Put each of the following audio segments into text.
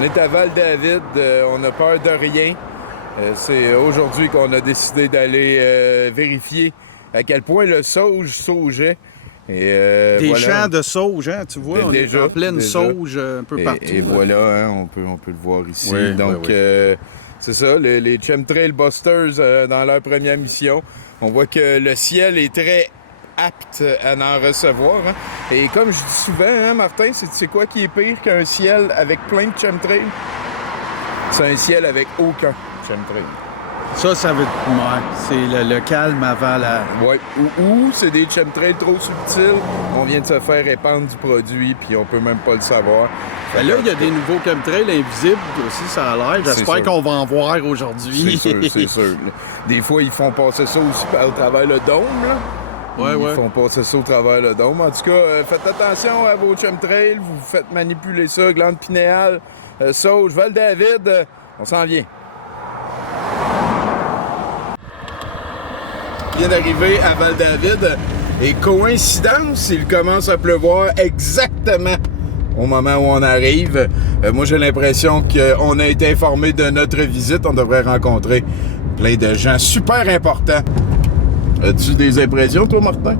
On est à Val-David, on n'a peur de rien. C'est aujourd'hui qu'on a décidé d'aller vérifier à quel point le sauge saugeait. Des voilà. champs de sauge, hein, tu vois, on est en pleine sauge un peu partout. Et voilà, hein, on peut le voir ici. Oui, donc, c'est ça, les Chemtrail Busters dans leur première mission. On voit que le ciel est très apte à en recevoir. Hein. Et comme je dis souvent, hein, Martin, c'est quoi qui est pire qu'un ciel avec plein de chemtrails? C'est un ciel avec aucun chemtrail. Ça veut dire... Ouais, c'est le calme avant la... Ouais. Ou c'est des chemtrails trop subtils. On vient de se faire répandre du produit, puis on peut même pas le savoir. Ben là, il y a des nouveaux chemtrails invisibles aussi, ça a l'air. J'espère qu'on va en voir aujourd'hui. C'est sûr. Des fois, ils font passer ça aussi au travers le dôme, là. Ils font passer ça au travers le dôme. En tout cas, faites attention à vos chemtrails. Vous faites manipuler ça. Glande pinéale, sauge, Val-David. On s'en vient. On vient d'arriver à Val-David. Et coïncidence, il commence à pleuvoir exactement au moment où on arrive. Moi, j'ai l'impression qu'on a été informé de notre visite. On devrait rencontrer plein de gens super importants. As-tu des impressions, toi, Martin?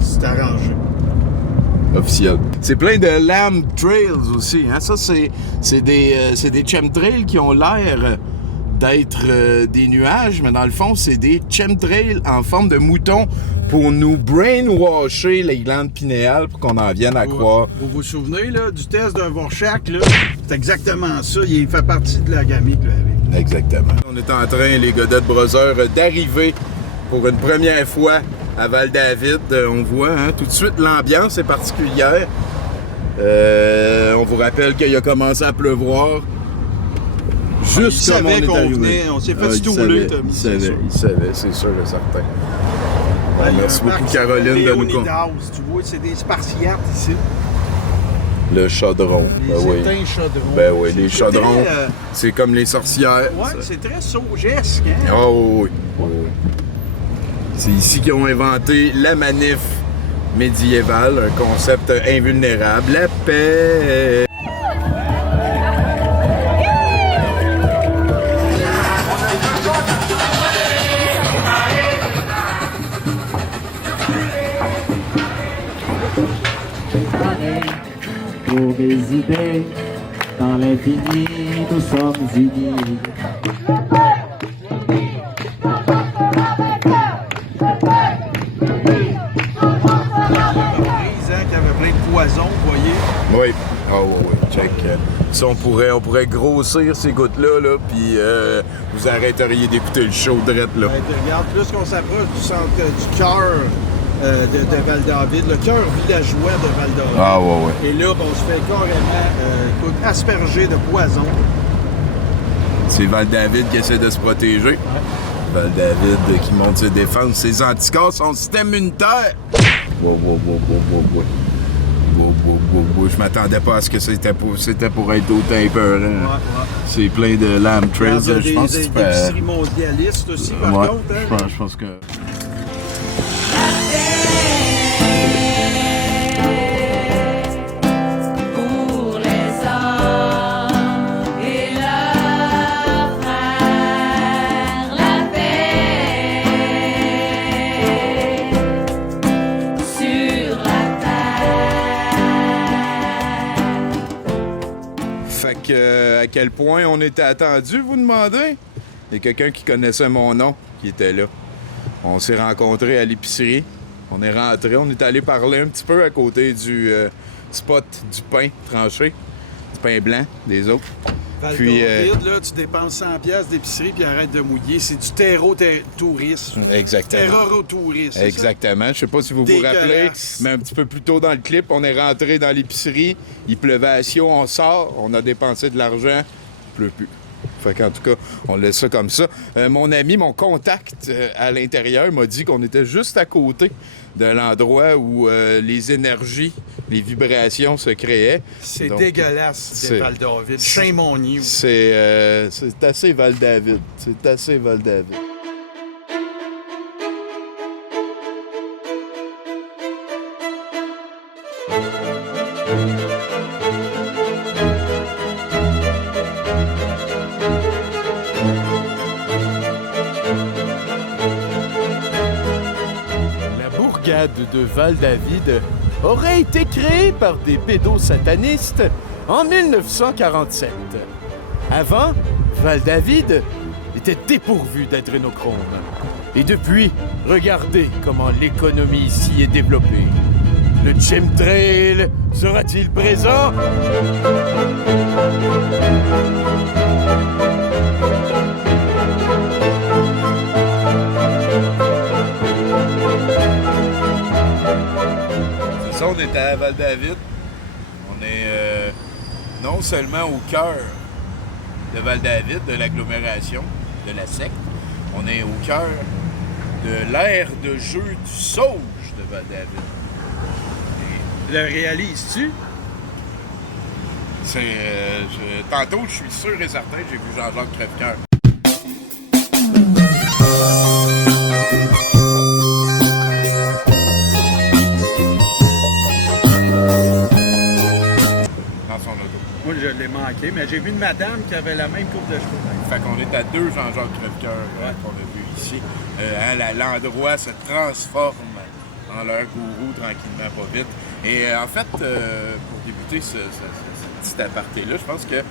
C'est arrangé. Officiel. C'est plein de lamb trails aussi. Hein? Ça, c'est des chemtrails qui ont l'air d'être des nuages, mais dans le fond, c'est des chemtrails en forme de mouton pour nous brainwasher les glandes pinéales pour qu'on en vienne à croire. Vous vous souvenez là, du test de Rorschach? C'est exactement ça. Il fait partie de la gamique. Là. Exactement. On est en train, les Godot Brothers, d'arriver pour une première fois à Val-David. On voit hein, tout de suite l'ambiance est particulière. On vous rappelle qu'il a commencé à pleuvoir. Juste comme on est arrivé. On s'est fait stouler, Tommy. Il savait, c'est sûr et certain. Ouais, merci beaucoup, Caroline, de nous conter. Tu vois, c'est des Spartiates ici. Le chaudron. Les éteints chaudrons. Ben oui, les chaudrons, c'est comme les sorcières. Oui, c'est très saugesque. Hein? Oh oui. C'est ici qu'ils ont inventé la manif médiévale, un concept invulnérable, la paix. Pour mes idées, dans l'infini, nous sommes unis. Poison, vous voyez? Oui. Oui. Check. Ça, on pourrait grossir ces gouttes-là, là, puis vous arrêteriez d'écouter le show drette, là. Regarde, plus qu'on s'approche du centre, du cœur de Val-David, le cœur villageois de Val-David. Ah, ouais. Et là, on se fait carrément asperger de poison. C'est Val-David qui essaie de se protéger. Ouais. Val-David qui monte ses défenses, ses anticorps, son système immunitaire. Wow. Je m'attendais pas à ce que c'était pour être autant épeurant. Ouais. C'est plein de lamb trails. Je pense que c'est des épiceries mondialistes aussi, par contre. Hein? Je pense que... à quel point on était attendu, vous demandez? Il y a quelqu'un qui connaissait mon nom qui était là. On s'est rencontrés à l'épicerie. On est rentré, on est allé parler un petit peu à côté du spot du pain tranché, du pain blanc des autres. Puis là, tu dépenses 100$ d'épicerie puis arrête de mouiller. C'est du terreau-tourisme. Exactement. Terreau-tourisme. Exactement. Je sais pas si vous vous rappelez, mais un petit peu plus tôt dans le clip, on est rentré dans l'épicerie. Il pleuvait à Sion, on sort, on a dépensé de l'argent, il pleut plus. Fait qu'en tout cas, on laisse ça comme ça. Mon ami, mon contact à l'intérieur m'a dit qu'on était juste à côté de l'endroit où les énergies, les vibrations se créaient. C'est dégueulasse, Val-David. Shame on you. C'est assez Val-David. C'est assez Val-David. stade de Val-David aurait été créé par des pédosatanistes en 1947. Avant, Val-David était dépourvu d'adrénochrome. Et depuis, regardez comment l'économie ici est développée. Le chemtrail sera-t-il présent? C'est ça, on est à Val-David. On est non seulement au cœur de Val-David, de l'agglomération, de la secte, on est au cœur de l'aire de jeu du Sauge de Val-David. Le réalises-tu? Tantôt, je suis sûr et certain, j'ai vu Jean-Jacques Crèvecoeur. Dans son auto. Moi, je l'ai manqué, mais j'ai vu une madame qui avait la même coupe de cheveux. Fait qu'on est à deux Jean-Jacques Crèvecoeur qu'on a vu ici. L'endroit se transforme en leur gourou tranquillement, pas vite. Et en fait, pour débuter ce petit aparté-là, je pense que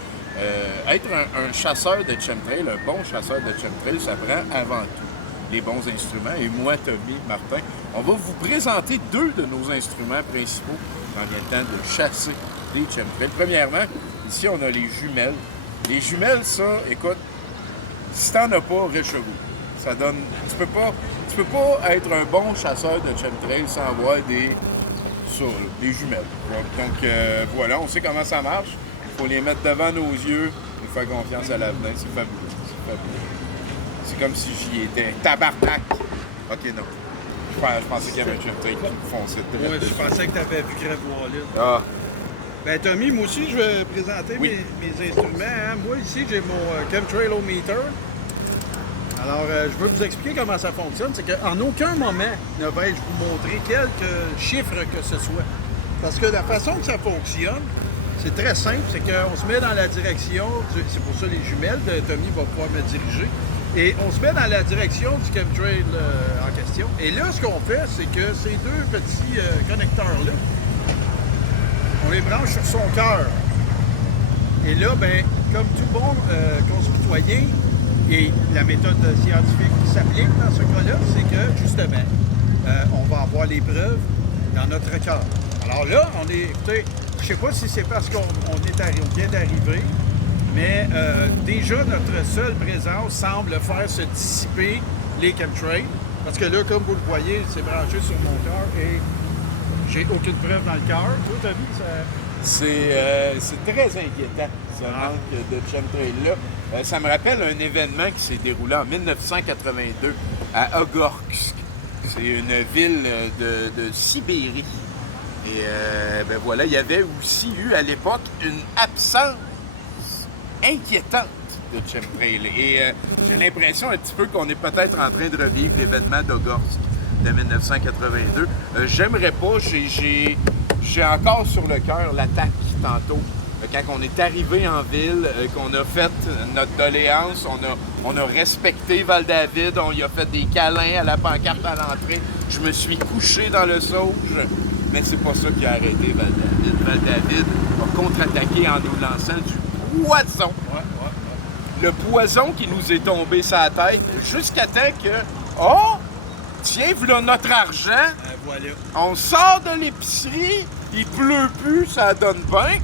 être un chasseur de chemtrail, un bon chasseur de chemtrail, ça prend avant tout les bons instruments. Et moi, Tommy, Martin, on va vous présenter deux de nos instruments principaux quand vient le temps de chasser des chemtrails. Premièrement, ici, on a les jumelles. Les jumelles, ça, écoute, si t'en as pas, riche au goût. Ça donne... Tu peux pas être un bon chasseur de chemtrail sans avoir des jumelles. Donc, voilà, on sait comment ça marche. Il faut les mettre devant nos yeux et faire confiance à l'avenir. C'est fabuleux. C'est fabuleux. C'est comme si j'y étais. Tabarnak! OK, non. Je pensais qu'il y avait un chemtrail qui me fonçait. Oui, je pensais que tu avais vu Crève-Voir là. Ah! Ben, Tommy, moi aussi, je vais présenter mes instruments. Hein. Moi, ici, j'ai mon chemtrailometer. Alors, je veux vous expliquer comment ça fonctionne. C'est qu'en aucun moment ne vais-je vous montrer quelques chiffres que ce soit. Parce que la façon que ça fonctionne, c'est très simple. C'est qu'on se met dans la direction, c'est pour ça les jumelles, Tommy va pouvoir me diriger. Et on se met dans la direction du chemtrail en question. Et là, ce qu'on fait, c'est que ces deux petits connecteurs-là, on les branche sur son cœur. Et là, ben, comme tout bon concitoyen, et la méthode scientifique qui s'applique dans ce cas-là, c'est que, justement, on va avoir les preuves dans notre cœur. Alors là, écoutez, je ne sais pas si c'est parce qu'on vient d'arriver, mais déjà, notre seule présence semble faire se dissiper les chemtrails. Parce que là, comme vous le voyez, c'est branché sur mon cœur et j'ai aucune preuve dans le cœur. Toi, t'as vu ça? C'est très inquiétant, ce manque de chemtrail-là. Ça me rappelle un événement qui s'est déroulé en 1982 à Ogorsk. C'est une ville de Sibérie. Et ben voilà, il y avait aussi eu à l'époque une absence inquiétante de chemtrail. Et j'ai l'impression un petit peu qu'on est peut-être en train de revivre l'événement d'Ogorsk de 1982. J'aimerais pas, j'ai encore sur le cœur l'attaque tantôt. Quand on est arrivé en ville, qu'on a fait notre doléance, on a respecté Val-David, on y a fait des câlins à la pancarte à l'entrée. Je me suis couché dans le Sauge, mais c'est pas ça qui a arrêté Val-David. Val-David a contre-attaqué en nous lançant du poison. Le poison qui nous est tombé sur la tête jusqu'à temps que... Oh! Tiens, voilà notre argent. Voilà. On sort de l'épicerie, il pleut plus, ça donne bien.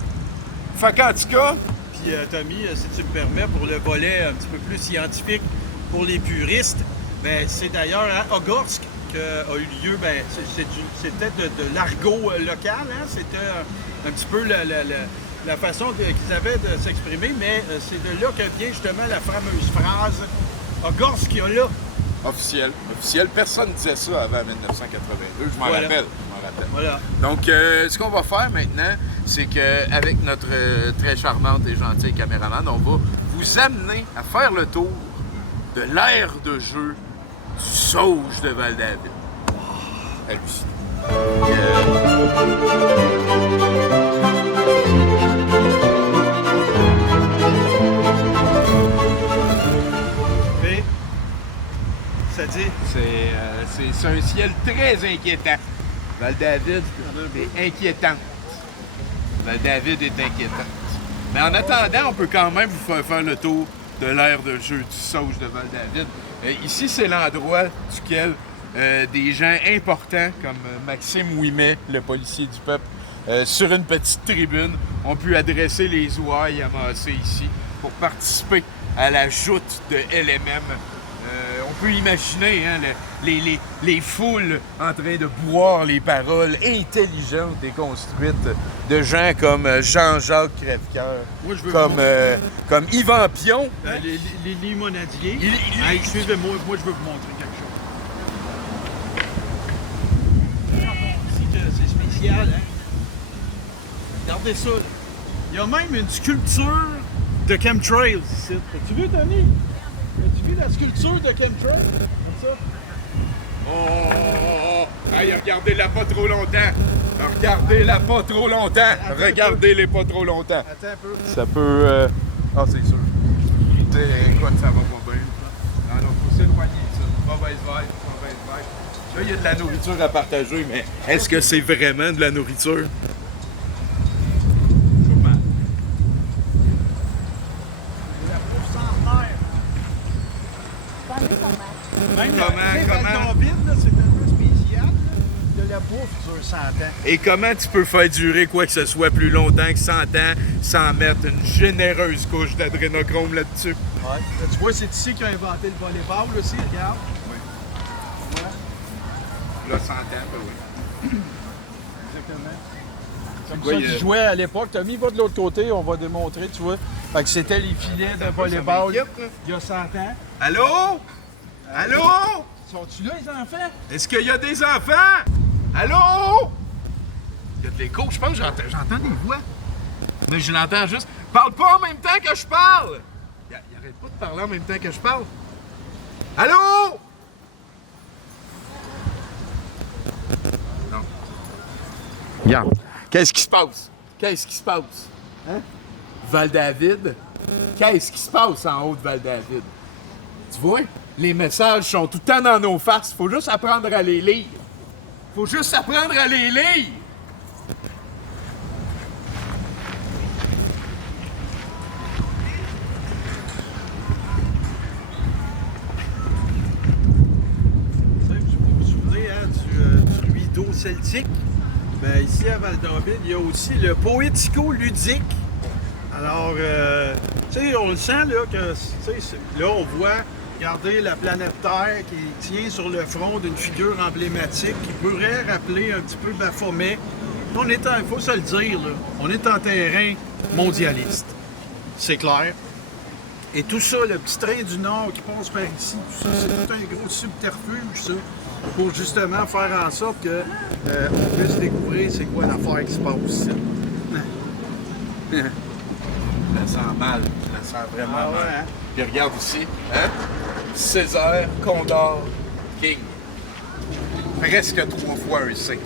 Fait qu'en tout cas... Puis Tommy, si tu me permets, pour le volet un petit peu plus scientifique pour les puristes, ben, c'est d'ailleurs à Ogorsk qu'a eu lieu, ben, c'était de l'argot local, hein? C'était un petit peu la façon qu'ils avaient de s'exprimer, mais c'est de là que vient justement la fameuse phrase « Ogorsk, là ». Officiel. Personne ne disait ça avant 1982. Je m'en rappelle. Voilà. Donc, ce qu'on va faire maintenant, c'est qu'avec notre très charmante et gentille caméraman, on va vous amener à faire le tour de l'aire de jeu du Sauge de Val-David. Hallucinant. Ça dit? C'est un ciel très inquiétant. Val-David est inquiétante. Val-David est inquiétante. Mais en attendant, on peut quand même vous faire le tour de l'aire de jeu du Sauge de Val-David. Ici, c'est l'endroit duquel des gens importants comme Maxime Ouimet, le policier du peuple, sur une petite tribune, ont pu adresser les ouailles amassées ici pour participer à la joute de LMM. On peut imaginer hein, les foules en train de boire les paroles intelligentes et construites de gens comme Jean-Jacques Crèvecoeur, comme Yvan Pion. Les limonadiers. Hey, suivez-moi, moi je veux vous montrer quelque chose. Ici, c'est spécial, hein? Regardez ça. Là. Il y a même une sculpture de chemtrails ici. As-tu vu, Tommy? As-tu vu la sculpture de chemtrails? Comme ça? Oh! Hey, regardez-la pas trop longtemps! Regardez-la pas trop longtemps! Regardez-les pas trop longtemps! Attends un peu. Ça peut... Ah, c'est sûr. Écoute, ça va pas bien. Non, non, faut s'éloigner de ça. Mauvaise vibe, mauvaise vibe. Là, il y a de la nourriture à partager, mais est-ce que c'est vraiment de la nourriture? Même Comment? Val-David, là, c'est tellement spécial. Là, de la bouffe sur 100 ans. Et comment tu peux faire durer quoi que ce soit plus longtemps que 100 ans sans mettre une généreuse couche d'adrénochrome là-dessus? Ouais. Là, tu vois, c'est ici qu'ils ont inventé le volleyball aussi, regarde. Oui. Voilà. Là, 100 ans, ben oui. Exactement. Comme quoi, ça qu'ils jouaient à l'époque. Tommy va de l'autre côté, on va démontrer, tu vois. Fait que c'était les filets de volleyball il y a 100 ans. Allô? Allô? Sont-tu là, les enfants? Est-ce qu'il y a des enfants? Allô? Il y a de l'écho, je pense que j'entends des voix. Mais je l'entends juste. Parle pas en même temps que je parle! Il arrête pas de parler en même temps que je parle. Allô? Non. Regarde. Qu'est-ce qui se passe? Qu'est-ce qui se passe? Hein? Val-David? Qu'est-ce qui se passe en haut de Val-David? Tu vois? Les messages sont tout le temps dans nos faces. Faut juste apprendre à les lire. Faut juste apprendre à les lire. Vous vous souvenez hein, du rideau celtique? Ben, ici à Val-David, il y a aussi le poético-ludique. Alors, tu sais, on le sent là que, là, on voit. Regardez la planète Terre qui tient sur le front d'une figure emblématique qui pourrait rappeler un petit peu Baphomet. Il faut se le dire, là, on est en terrain mondialiste. C'est clair. Et tout ça, le petit train du Nord qui passe par ici, tout ça, c'est tout un gros subterfuge, ça, pour justement faire en sorte que on puisse découvrir c'est quoi l'affaire qui se passe ici. Je la sens mal. Je la sens vraiment mal. Hein? Puis regarde ici, hein? Césaire, Condor, King. Presque 3 fois un C.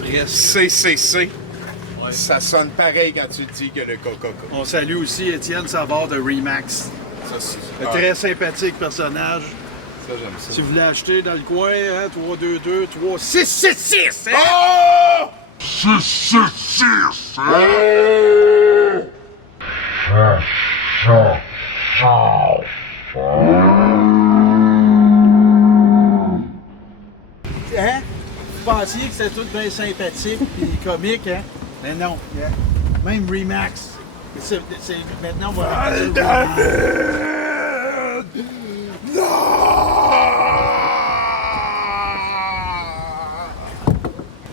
Presque. CCC. Ouais. Ça sonne pareil quand tu dis que le Coca-Cola. On salue aussi Étienne Savard de Remax. Ça, c'est Un très sympathique personnage. Ça, j'aime ça. Si vous voulez acheter dans le coin, hein, 322 3666! Hein? Oh! 666! Hein? Vous pensiez que c'était tout bien sympathique et comique, hein? Mais non. Hein? Même Remax. Maintenant, on va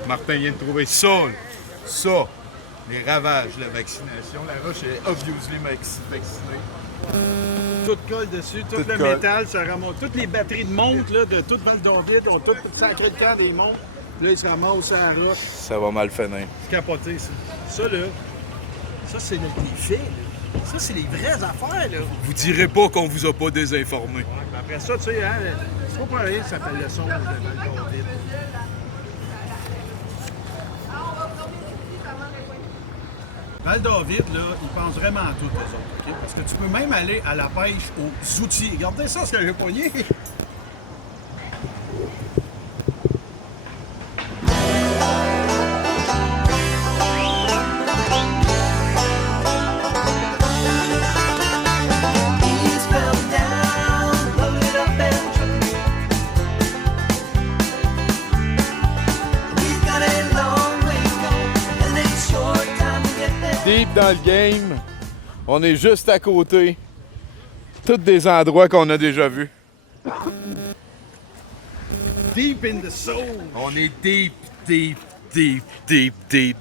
Martin vient de trouver ça. Ça. Les ravages de la vaccination. La roche est obviously vaccinée. Tout colle dessus, tout le métal, ça remonte. Toutes les batteries de montres là, de toute Val-David ont toutes sacré le camp des montres. Là, ils se ramassent à la roche. Ça va mal finir. C'est capoté, ça. Ça, là, ça, c'est des faits, là. Ça, c'est les vraies affaires, là. Vous direz pas qu'on vous a pas désinformé. Ouais, après ça, tu sais, hein, c'est pas pour rien, ça s'appelle le son de Val-David. Val-David, là, ils pensent vraiment à tout, eux autres, OK? Parce que tu peux même aller à la pêche aux outils. Regardez ça, ce que j'ai pogné. deep dans le game. On est juste à côté. Tous des endroits qu'on a déjà vus. Deep in the soul. On est deep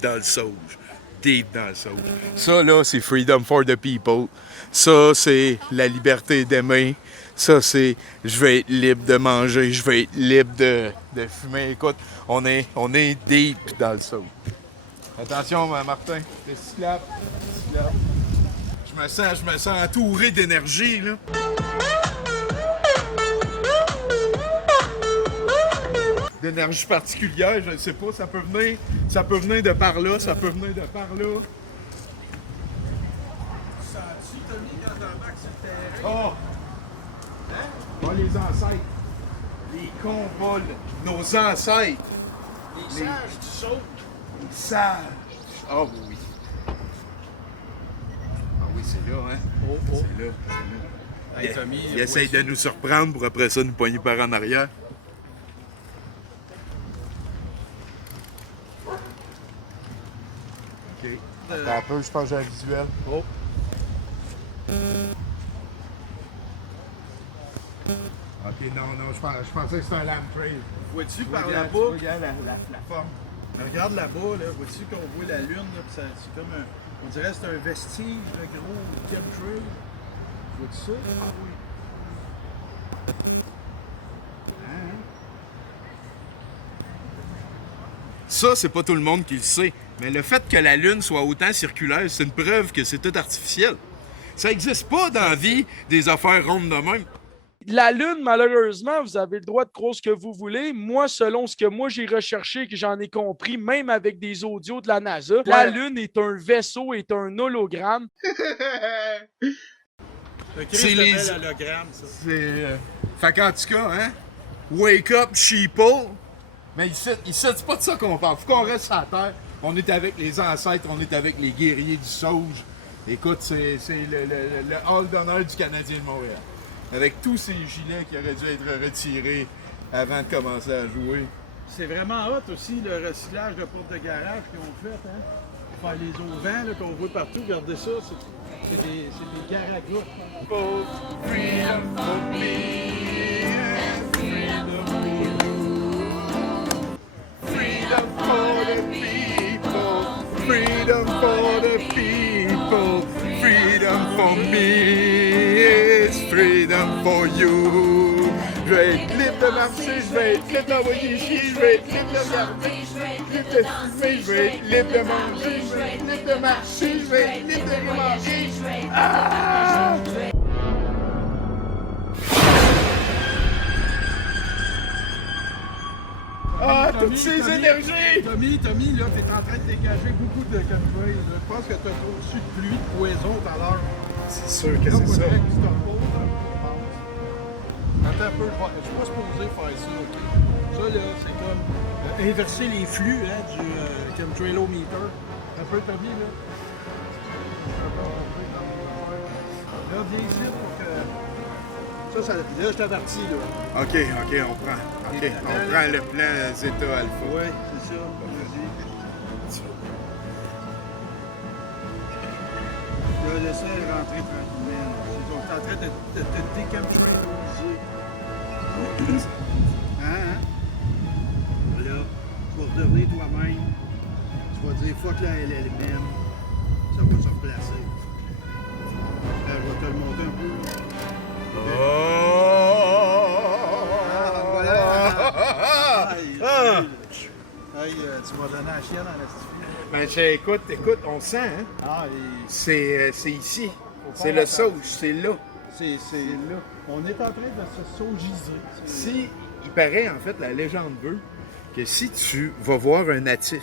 dans le sauge. Deep dans le sauge. Ça, là, c'est freedom for the people. Ça, c'est la liberté d'aimer. Ça, c'est je vais être libre de manger, je vais être libre de fumer. Écoute, on est deep dans le sauge. Attention, Martin. Je me sens entouré d'énergie, là. D'énergie particulière, je ne sais pas, ça peut venir de par là, ça peut venir de par là. Sens-tu, Tommy, quand t'embarques sur le terrain? Oh! Hein? Oh, les ancêtres! Les combats, nos ancêtres! Les sages du saut. Les sages! Ah oui! Ah oui, c'est là, hein? Oh. C'est là, c'est là. Hey, Tommy, Il essaye de nous surprendre pour après ça nous poigner par en arrière. OK. Attends un peu, je pense que j'ai un visuel. Oh. OK, non, je pensais que c'était un lamb trail. Vois-tu par Regarde, là-bas? regarde la forme. Regarde là-bas, là. Vois-tu qu'on voit la lune, là, pis c'est comme un... On dirait que c'est un vestige, le gros chemtrail. Vois-tu ça? Ah oui. Ça, c'est pas tout le monde qui le sait. Mais le fait que la Lune soit autant circulaire, c'est une preuve que c'est tout artificiel. Ça n'existe pas dans la vie des affaires rondes de même. La Lune, malheureusement, vous avez le droit de croire ce que vous voulez. Moi, selon ce que moi j'ai recherché, que j'en ai compris, même avec des audios de la NASA, la Lune est un vaisseau, est un hologramme. Le C'est Christ les- de bel hologramme, ça. Fait qu'en tout cas, hein? Wake up, sheeple! Mais ici, c'est pas de ça qu'on parle. Faut qu'on reste sur la terre. On est avec les ancêtres, on est avec les guerriers du Sauge. Écoute, c'est le hall d'honneur du Canadien de Montréal. Avec tous ces gilets qui auraient dû être retirés avant de commencer à jouer. C'est vraiment hot aussi, le recyclage de portes de garage qu'ils ont fait, hein? Pour faire les auvents, là, qu'on voit partout. Regardez ça, c'est des garagoutes. Freedom for me, freedom for you. Freedom for the people, freedom for the people, freedom for me, it's freedom for you. Je vais être libre de marcher, je vais être libre d'envoyer chier, je vais être libre de regarder, je vais être libre de fumer, je vais être libre de manger, je vais être libre de marcher, je vais être libre de manger. Ah! Ah, toutes ces énergies! Tommy, là, t'es en train de dégager beaucoup de chemtrails. Je pense que t'as trop reçu de pluie, de poison tout à l'heure. C'est sûr que Là, c'est ça. faudrait que tu te reposes, hein, je pense. Attends un peu, je suis pas supposé faire ça, OK? Ça, là, c'est comme inverser les flux, hein, du chemtrailometer. Un peu, Tommy, là. Là, viens ici pour que... Ça, là, je t'avertis, là. OK, on prend. OK, on prend le plan Zeta Alpha. Ouais, c'est ça. Vas-y. Là, laissez rentrer tranquillement. Ils sont en train de te déchemtrailiser. Hein? Voilà. Tu vas redevenir toi-même. Tu vas dire fuck la LLM. Ça va se replacer. Là, je vais te le monter un peu. Tu m'as donné la chienne à la stifie. Ben, écoute, on sent, hein? Ah, C'est ici. Faut C'est faire le attention. sauge, c'est là. c'est là. On est en train de se saugiser. Si, il paraît, en fait, la légende veut que si tu vas voir un natif,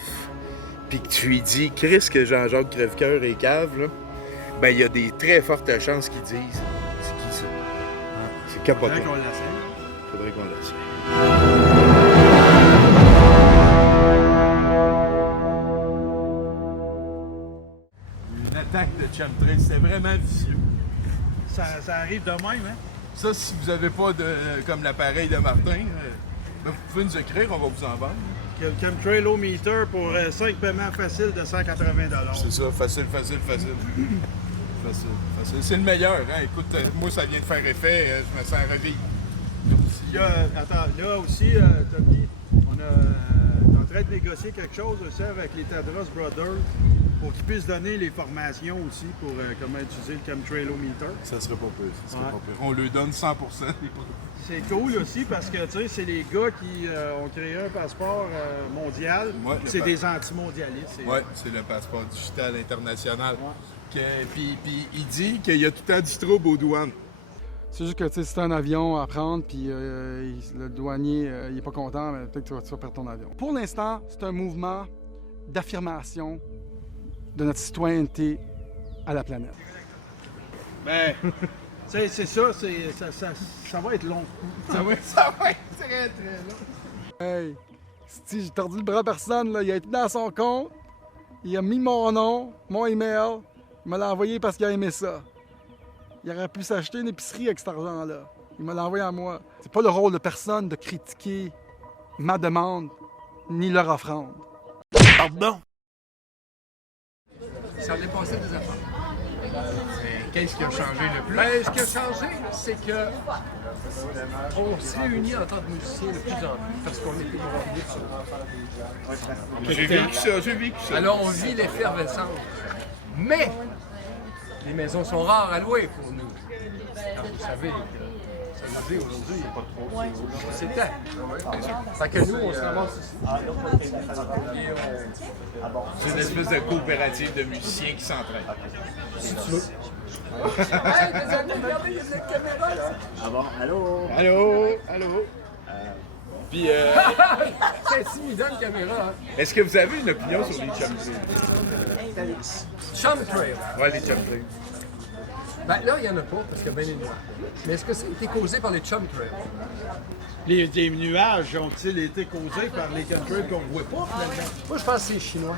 puis que tu lui dis, Chris, que Jean-Jacques Crèvecoeur est cave, là, ben, il y a des très fortes chances qu'ils disent, c'est qui ça? C'est capotant. Faudrait qu'on l'essaye. Faudrait qu'on l'essaye. Une attaque de chemtrail, c'était vraiment vicieux. Ça arrive de même, hein? Ça, si vous n'avez pas de comme l'appareil de Martin, ben, vous pouvez nous écrire, on va vous en vendre. Chemtrailometer pour 5 paiements faciles de 180 $. C'est ça, facile. Facile. C'est le meilleur, hein? Écoute, moi, ça vient de faire effet, je me sens revivre. Attends, là aussi, Tommy, on est en train de négocier quelque chose aussi avec les Tadros Brothers pour qu'ils puissent donner les formations aussi pour comment utiliser le Chemtrailometer. Ça serait pas pire, On lui donne 100%. C'est cool aussi parce que, tu sais, c'est les gars qui ont créé un passeport mondial. Ouais, c'est des anti-mondialistes. Oui, c'est le passeport digital international. Puis il dit qu'il y a tout le temps du trouble aux douanes. C'est juste que si tu as un avion à prendre, puis le douanier il est pas content, mais peut-être que tu vas perdre ton avion. Pour l'instant, c'est un mouvement d'affirmation de notre citoyenneté à la planète. Ben, c'est ça, ça va être long. Ça va être très long. Hey, si j'ai tordu le bras à personne, là, il a été dans son compte, il a mis mon nom, mon email, il me l'a envoyé parce qu'il a aimé ça. Il aurait pu s'acheter une épicerie avec cet argent-là. Il me l'a envoyé à moi. C'est pas le rôle de personne de critiquer ma demande ni leur offrande. Pardon? Ça allait passer des affaires. Qu'est-ce qui a changé le plus? Ben, ce qui a changé, c'est que on se réunit en tant que musiciens de plus en plus parce qu'on est plus motivés. J'ai vécu ça. Alors, on vit l'effervescence. Mais les maisons sont rares à louer pour nous. Alors, vous savez, ça nous dit aujourd'hui, il n'y a pas trop. C'était. Fait que nous, on se ramasse ici. C'est une espèce de coopérative de musiciens qui s'entraident. Si tu veux. Hey, mes amis, regardez, il y a une caméra là! Ah bon, allô? Allô? Puis, C'est intimidant, une caméra. Hein? est-ce que vous avez une opinion sur les chemtrails? Chumtrail. Ouais, les chemtrails. Ben là, il n'y en a pas parce qu'il y a bien des nuages. Mais est-ce que ça a été causé par les chumtrails? Les nuages ont-ils été causés par les chemtrails qu'on ne voit pas finalement? Moi, je pense que c'est chinois.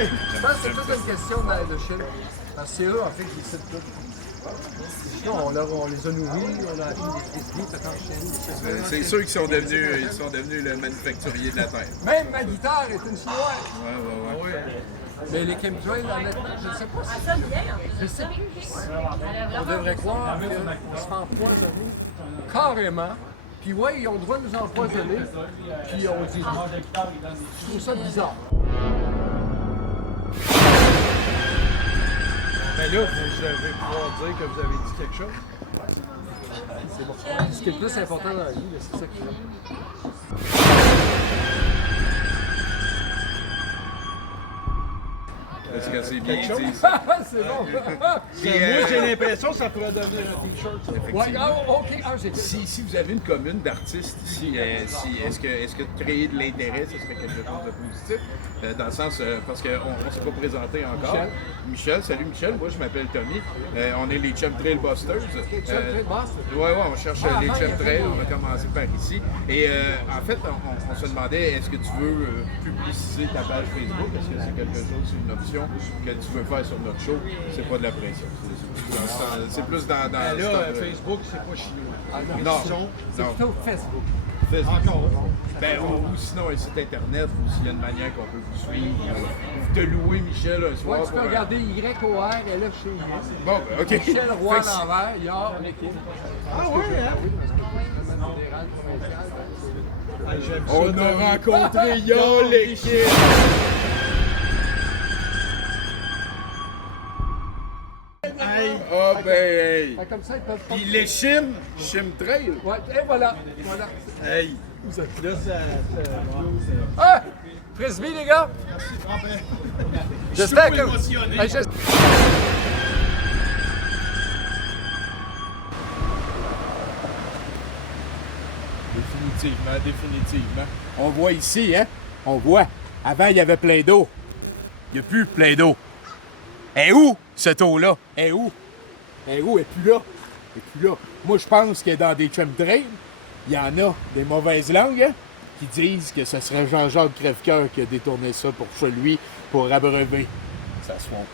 Je pense que c'est toute une question de Chine. Parce que c'est eux, en fait, qui décident tout. Sinon, on les a nourris, on a appris des frisbees, peut-être en Chine. C'est sûr qu'ils sont devenus le manufacturier de la Terre. Même ma guitare est une chinoise. Ouais. Mais les chemtrails, honnêtement, je ne sais pas si je sais plus. On devrait croire qu'on se fait empoisonner carrément. Puis ouais, ils ont le droit de nous empoisonner. Puis on dit non. Je trouve ça bizarre. Mais là, vous allez pouvoir dire que vous avez dit quelque chose. C'est bon. Ce qui est le plus important dans la vie, c'est ça qui est. Est-ce que c'est bien dit? C'est bon. Moi, j'ai l'impression que ça pourrait devenir un t-shirt. Ça. Ouais, ok, c'est Si vous avez une commune d'artistes ici, est-ce que créer de l'intérêt, ce serait quelque chose de positif? Dans le sens, parce qu'on ne s'est pas présenté encore. Michel, salut Michel, moi je m'appelle Tommy. On est les Chemtrail Busters. Ouais, on cherche les Chemtrails, on a commencé par ici. Et en fait, on se demandait, est-ce que tu veux publiciser ta page Facebook? Est-ce que c'est quelque chose, c'est une option que tu veux faire sur notre show? C'est pas de la pression. C'est plus dans là, Facebook, c'est pas chinois. Non, C'est plutôt Facebook. Encore. Ben, ou sinon un site internet, ou s'il y a une manière qu'on peut vous suivre, ou te louer Michel un soir. Ouais, tu peux regarder YOR, elle est chez lui. Bon, ben, OK. Michel Roy à l'envers, YOR, l'équipe. Ah ouais, hein? On a rencontré Yo l'équipe! Ah ben, hey! Fait comme ça, ils peuvent pas. Puis les Chemtrail! Ouais, et voilà. Hey! Là, ça. Ah! Frisbee, les gars! J'espère que. Hey, Définitivement. On voit ici, hein? On voit. Avant, il y avait plein d'eau. Il n'y a plus plein d'eau. Et où, cette eau-là? Et où? Et où? Elle est plus là. Elle est plus là. Moi, je pense que dans des chemtrails, il y en a des mauvaises langues, hein, qui disent que ce serait Jean-Jacques Crèvecoeur qui a détourné ça pour chez lui, pour abreuver sa swamp.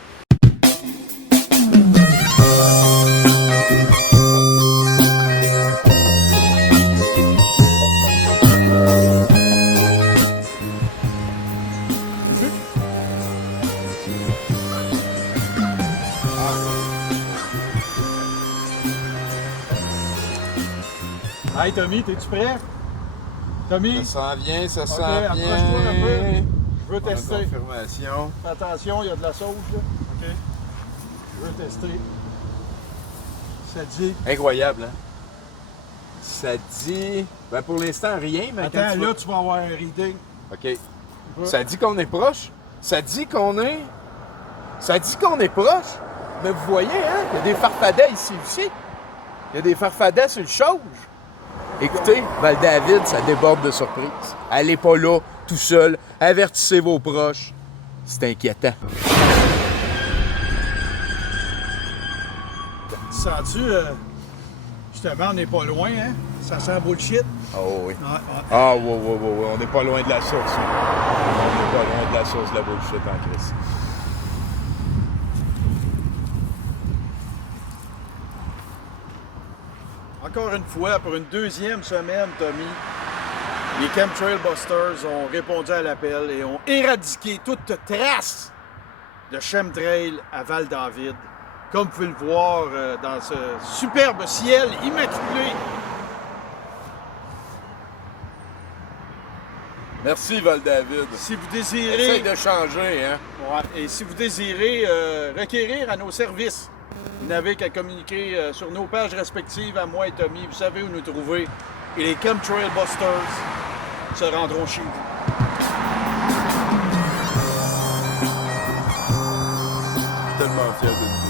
Hey Tommy, t'es-tu prêt? Tommy? Ça s'en vient, ça Ok, s'en vient. approche-toi un peu. Je veux On a tester. confirmation. Fais attention, il y a de la sauge là. OK. Je veux tester. Ça dit. Incroyable, hein? Ça dit... Ben pour l'instant, rien, mais Attends, quand tu vas- là, tu vas avoir un reading. OK. Ça dit qu'on est proche. Ça dit qu'on est... Ça dit qu'on est proche. Mais vous voyez, hein? Il y a des farfadets ici aussi. Il y a des farfadets sur le chauge. Écoutez, Val-David, ça déborde de surprise. Allez pas là, tout seul. Avertissez vos proches. C'est inquiétant. Sens-tu, justement, on n'est pas loin, hein? Ça sent bullshit. Oh oui. Ouais, ouais. Ah oui, oui, oui, oui. On n'est pas loin de la source. On n'est pas loin de la source de la bullshit en Christ. Encore une fois, pour une deuxième semaine, Tommy, les Chemtrail Busters ont répondu à l'appel et ont éradiqué toute trace de chemtrail à Val-David. Comme vous pouvez le voir dans ce superbe ciel immaculé. Merci, Val-David. Si vous Essaye désirez, de changer, hein? ouais, et si vous désirez requérir à nos services, vous n'avez qu'à communiquer sur nos pages respectives à moi et Tommy. Vous savez où nous trouver. Et les Chemtrail Busters se rendront chez vous. Tellement fier de nous.